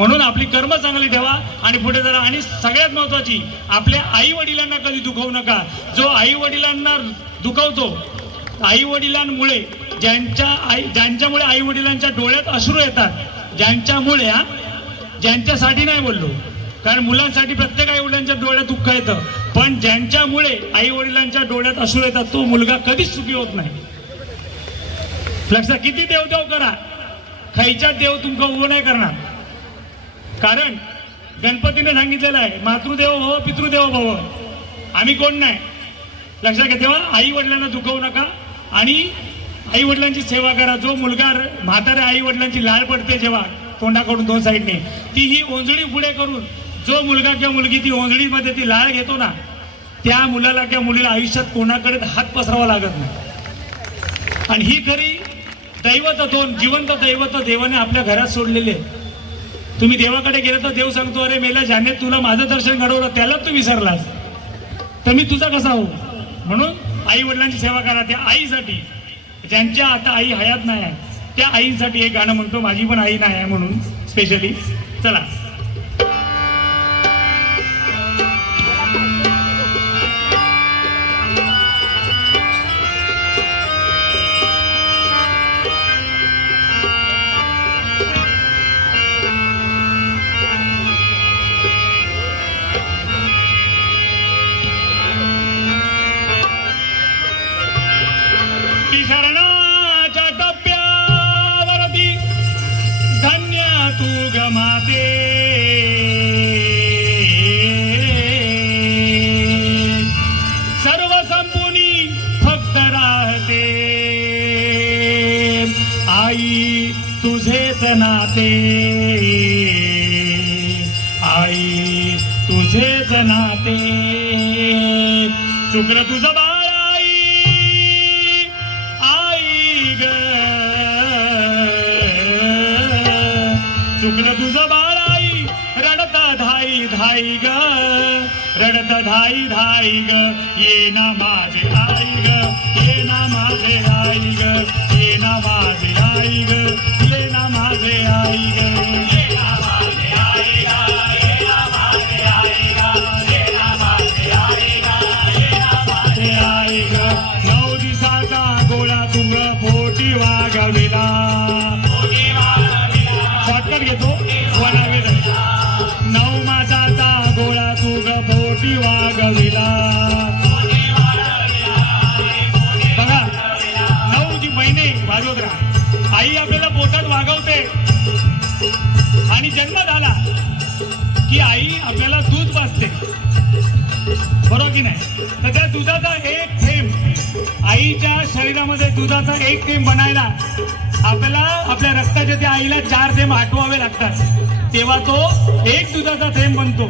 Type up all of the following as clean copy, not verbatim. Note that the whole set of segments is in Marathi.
म्हणून आपली कर्म चांगली ठेवा आणि पुढे जरा. आणि सगळ्यात महत्वाची, आपल्या आई वडिलांना कधी दुखवू नका. जो आई वडिलांना दुखवतो, आई वडिलांमुळे ज्यांच्यामुळे आई वडिलांच्या डोळ्यात अश्रू येतात, ज्यांच्यामुळे, ज्यांच्यासाठी नाही बोललो, कारण मुलांसाठी प्रत्येक आई वडिलांच्या डोळ्यात दुःख येतं, पण ज्यांच्यामुळे आई वडिलांच्या डोळ्यात अश्रू येतात तो मुलगा कधीच सुखी होत नाही. लक्षात, किती देवदेव करा, खायच्या देव तुमका उभं नाही करणार. कारण गणपतीने सांगितलेलं आहे, मातृदेव भव पितृदेव भव. आम्ही कोण नाही. लक्षात घ्या. तेव्हा आई वडिलांना दुखवू नका आणि आई वडिलांची सेवा करा. जो मुलगा म्हाताऱ्या आई वडिलांची लाळ पडते जेव्हा तोंडाकडून दोन साईडने, ती ही ओंजळी पुढे करून जो मुलगा किंवा मुलगी ती ओंजळीमध्ये ती लाळ घेतो ना, त्या मुलाला किंवा मुलीला आयुष्यात कोणाकडे हात पसरावा लागत नाही. आणि ही खरी दैवत, दोन जिवंत दैवत देवाने आपल्या घरात सोडलेले. तुम्ही देवाकडे गेले तर देव सांगतो, अरे मेल्या ज्याने तुला माझं दर्शन घडवलं त्यालाच तू विसरलास, तर मी तुझा कसा हो. म्हणून आई वडिलांची सेवा करा. त्या आईसाठी, ज्यांच्या आता आई हयात नाही आहे, त्या आईसाठी एक गाणं म्हणतो. माझी पण आई नाही आहे म्हणून स्पेशली. चला. शरणाच्या टप्प्यावरती धन्य तू गमाते, सर्व संपुनी फक्त राहते आई तुझेच नाते, आई तुझेच नाते. चुकलं तुझं बाळ चुकलं तुझं बाळ आई, रडत धाई धाई ग, रडत धाई धाई ग. ये ना माझे आई ग, ये ना माझे आई ग, ये ना माझे आई ग, ये ना माझे आई ग, ये ना माझे आई ग, ये ना माझे आई ग, ये ना माझे आई ग, ये ना माझे आई ग. 9 दिवसाचा गोळा तुंग पोटी वागविला, शॉर्टकट घेतो. 9 मासाचा गोळा तुग पोटी वागविला. बघा, 9 महिने वाजवत राहा. आई आपल्याला पोटात वागवते आणि जन्म झाला की आई आपल्याला दूध पाजते, बरोबर की नाही. तर त्या दुधाचा एक थेंब, आईच्या शरीरामध्ये दुधाचा एक थेंब बनायला आपल्याला आपल्या रक्ताच्या त्या आईला 4 थेंब आटवावे लागतात, तेव्हा तो एक दुधाचा थेंब बनतो.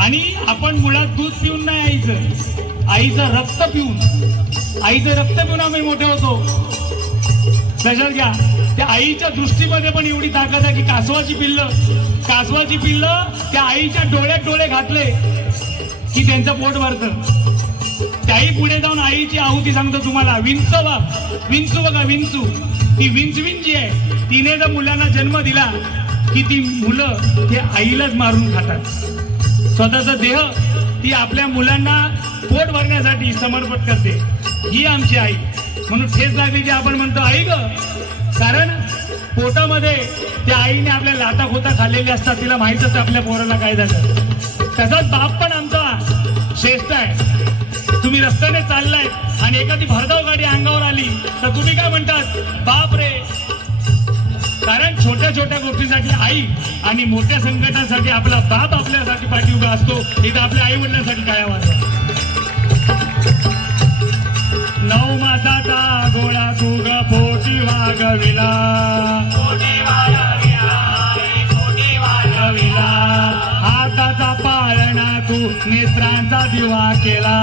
आणि आपण मुळात दूध पिऊन नाही, आईचं रक्त पिऊन आम्ही मोठे होतो. लक्षात घ्या. त्या आईच्या दृष्टीमध्ये पण एवढी ताकद आहे की कासवाची पिल्लं त्या आईच्या डोळ्यात डोळे घातले की त्यांचं पोट भरतं. त्याही पुढे जाऊन आईची आहुती सांगतो तुम्हाला. विंचू बघा, विंचू, ती विंचविन जी आहे, तिने जर मुलांना जन्म दिला की ती मुलं ते आईलाच मारून खातात. स्वतःचा देह ती आपल्या मुलांना पोट भरण्यासाठी समर्पित करते. ही आमची आई. म्हणून ठेच लागली की आपण म्हणतो आई ग, कारण पोटामध्ये त्या आईने आपल्या लाता खोता खाल्लेली असतात, तिला माहित असतं आपल्या पोराला काय झालं. तसाच बाप पण आमचा श्रेष्ठ आहे. तुम्ही रस्त्याने चाललाय आणि एखादी भरधाव गाडी अंगावर आली तर तुम्ही काय म्हणतात, बाप रे. कारण छोट्या छोट्या गोष्टीसाठी आई आणि मोठ्या संकटासाठी आपला बाप आपल्यासाठी पाठी उभा असतो. इथं आपल्या आई वडिलांसाठी काय आवाज. 9 मासाचा गोळा तुग पोटी वागविला, हाताचा पाळणा तू नेत्रांचा दिवा केला.